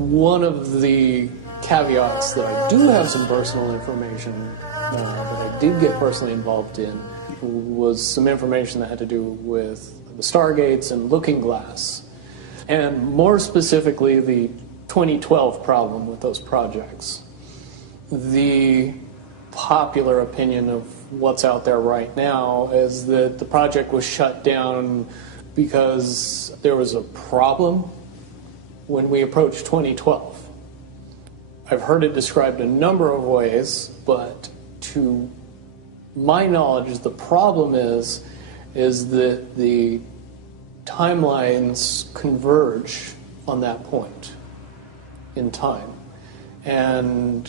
One of the caveats that I do have some personal information that I did get personally involved in was some information that had to do with the Stargates and Looking Glass, and more specifically the 2012 problem with those projects. The popular opinion of what's out there right now is that the project was shut down because there was a problem when we approached 2012. I've heard it described a number of ways, but to my knowledge, the problem is that the timelines converge on that point in time. And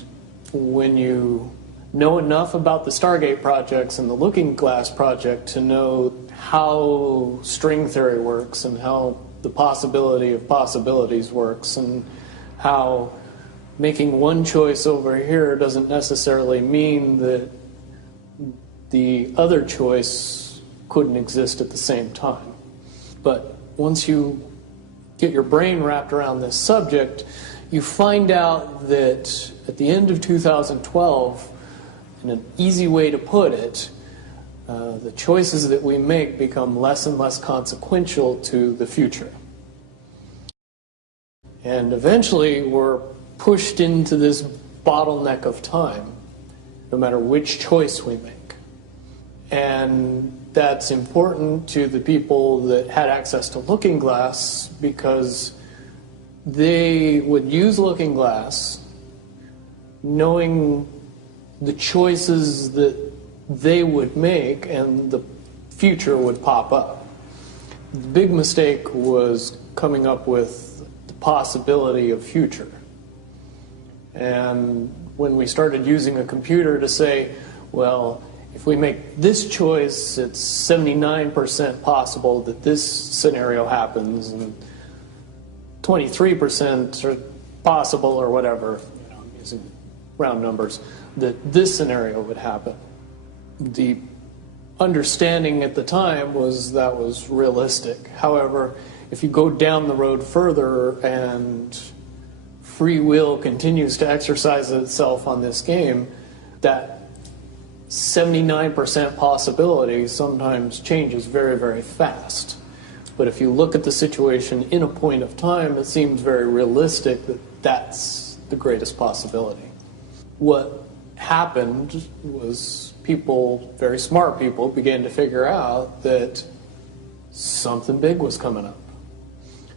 when you know enough about the Stargate projects and the Looking Glass project to know how string theory works and how the possibility of possibilities works and how making one choice over here doesn't necessarily mean that the other choice couldn't exist at the same time. But once you get your brain wrapped around this subject, you find out that at the end of 2012, in an easy way to put it, the choices that we make become less and less consequential to the future. And eventually we're pushed into this bottleneck of time, no matter which choice we make. And that's important to the people that had access to Looking Glass because they would use Looking Glass knowing the choices that they would make and the future would pop up. The big mistake was coming up with the possibility of future. And when we started using a computer to say, well, if we make this choice, it's 79% possible that this scenario happens, and 23% are possible, or whatever, I'm using round numbers, that this scenario would happen. The understanding at the time was that was realistic. However, if you go down the road further and free will continues to exercise itself on this game, that 79% possibility sometimes changes very, very fast. But if you look at the situation in a point of time, it seems very realistic that that's the greatest possibility. What happened was people, very smart people, began to figure out that something big was coming up.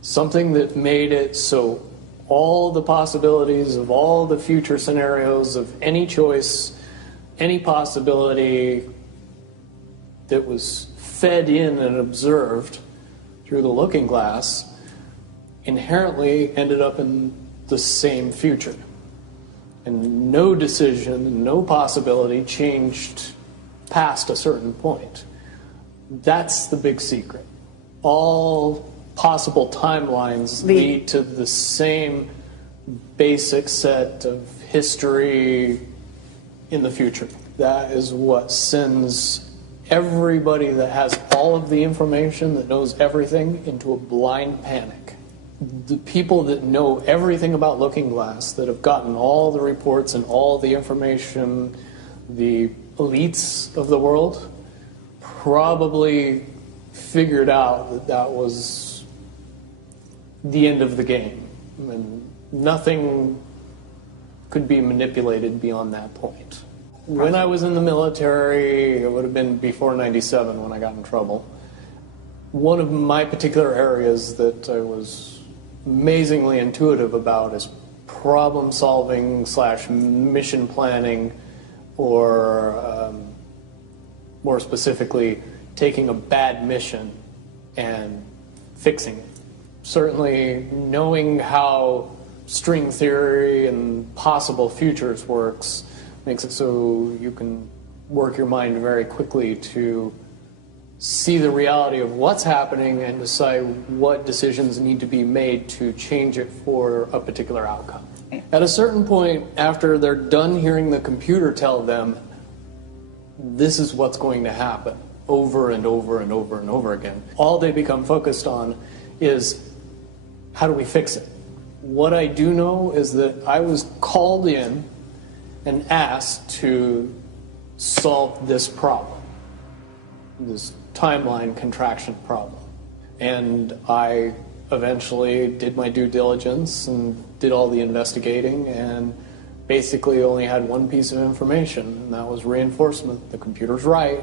Something that made it so all the possibilities of all the future scenarios of any choice, any possibility that was fed in and observed through the Looking Glass inherently ended up in the same future. And no decision, no possibility changed past a certain point. That's the big secret. All possible timelines lead to the same basic set of history in the future. That is what sends everybody that has all of the information, that knows everything, into a blind panic. The people that know everything about Looking Glass, that have gotten all the reports and all the information, the elites of the world, probably figured out that that was the end of the game. And nothing could be manipulated beyond that point. When I was in the military, it would have been before '97 when I got in trouble. One of my particular areas that I was amazingly intuitive about is problem solving / mission planning, or more specifically, taking a bad mission and fixing it. Certainly knowing how string theory and possible futures works makes it so you can work your mind very quickly to see the reality of what's happening and decide what decisions need to be made to change it for a particular outcome. At a certain point, after they're done hearing the computer tell them this is what's going to happen over and over and over and over again, all they become focused on is how do we fix it? What I do know is that I was called in and asked to solve this problem, this timeline contraction problem. And I eventually did my due diligence and did all the investigating and basically only had one piece of information, and that was reinforcement. The computer's right.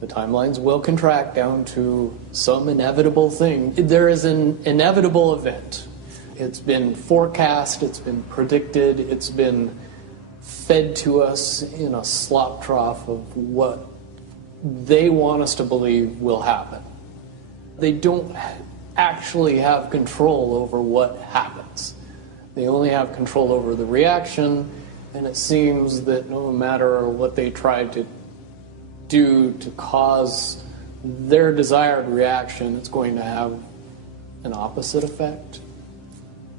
The timelines will contract down to some inevitable thing. There is an inevitable event. It's been forecast, it's been predicted, it's been fed to us in a slop trough of what they want us to believe will happen. They don't actually have control over what happens. They only have control over the reaction, and it seems that no matter what they try to do to cause their desired reaction, it's going to have an opposite effect.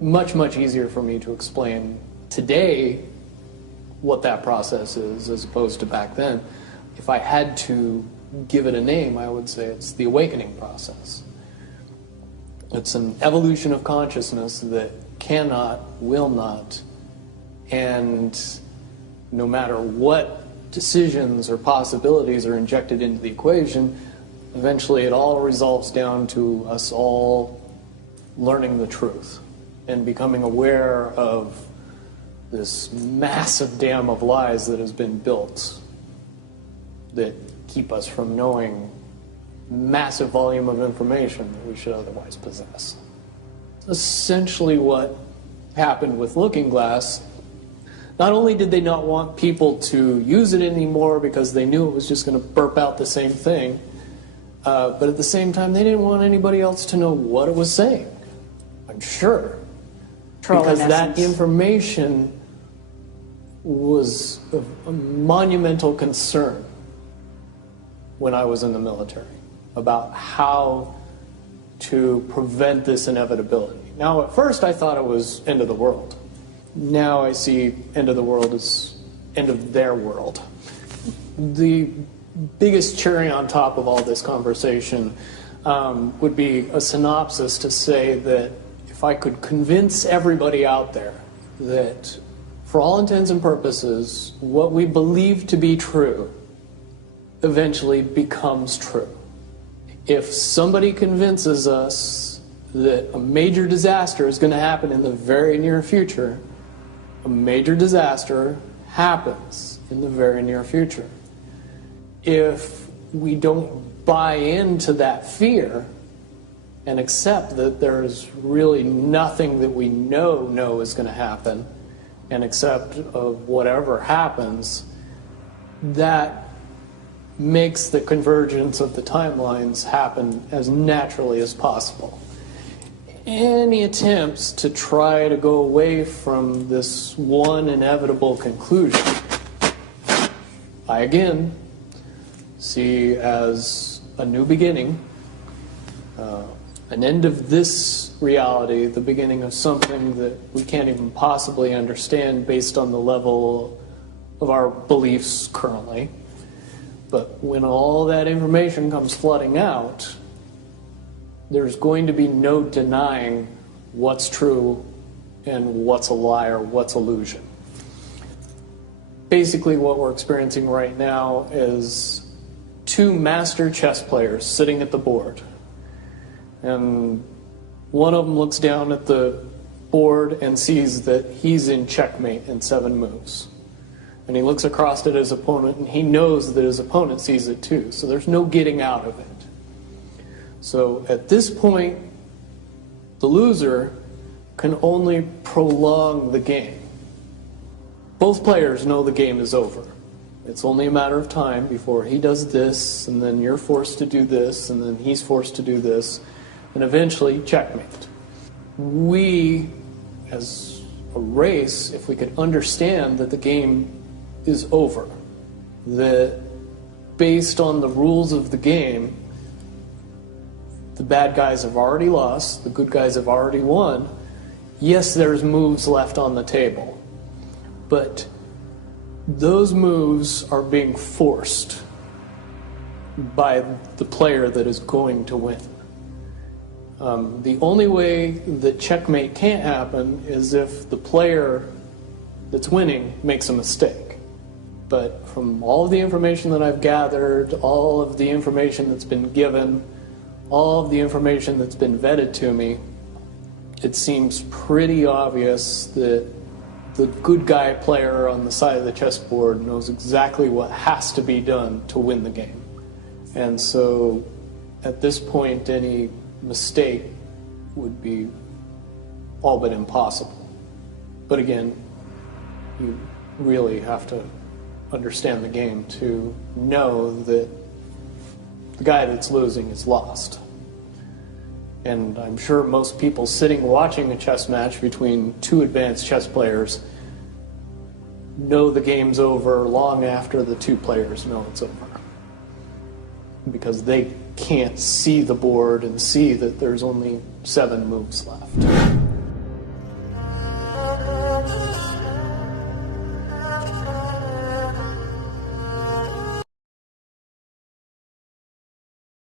Much, much easier for me to explain today what that process is as opposed to back then. If I had to give it a name, I would say it's the awakening process. It's an evolution of consciousness that cannot, will not, and no matter what decisions or possibilities are injected into the equation, eventually it all resolves down to us all learning the truth and becoming aware of this massive dam of lies that has been built that keep us from knowing massive volume of information that we should otherwise possess. Essentially what happened with Looking Glass, not only did they not want people to use it anymore because they knew it was just going to burp out the same thing, but at the same time they didn't want anybody else to know what it was saying, I'm sure. Because that information was a monumental concern when I was in the military about how to prevent this inevitability. Now, at first I thought it was end of the world. Now I see end of the world as end of their world. The biggest cherry on top of all this conversation would be a synopsis to say that if I could convince everybody out there that for all intents and purposes, what we believe to be true eventually becomes true. If somebody convinces us that a major disaster is going to happen in the very near future, a major disaster happens in the very near future. If we don't buy into that fear and accept that there's really nothing that we know is going to happen, and accept of whatever happens, that makes the convergence of the timelines happen as naturally as possible. Any attempts to try to go away from this one inevitable conclusion, I again see as a new beginning, an end of this reality, the beginning of something that we can't even possibly understand based on the level of our beliefs currently. But when all that information comes flooding out, there's going to be no denying what's true and what's a lie or what's illusion. Basically what we're experiencing right now is two master chess players sitting at the board. And one of them looks down at the board and sees that he's in checkmate in 7 moves. And he looks across at his opponent and he knows that his opponent sees it too. So there's no getting out of it. So at this point, the loser can only prolong the game. Both players know the game is over. It's only a matter of time before he does this, and then you're forced to do this, and then he's forced to do this, and eventually checkmate. We, as a race, if we could understand that the game is over, that based on the rules of the game, the bad guys have already lost, the good guys have already won. Yes, there's moves left on the table, but those moves are being forced by the player that is going to win. The only way that checkmate can't happen is if the player that's winning makes a mistake. But from all of the information that I've gathered, all of the information that's been given, all of the information that's been vetted to me, it seems pretty obvious that the good guy player on the side of the chessboard knows exactly what has to be done to win the game. And so at this point, any mistake would be all but impossible. But again, you really have to understand the game to know that the guy that's losing is lost. And I'm sure most people sitting watching a chess match between two advanced chess players know the game's over long after the two players know it's over. Because they can't see the board and see that there's only 7 moves left.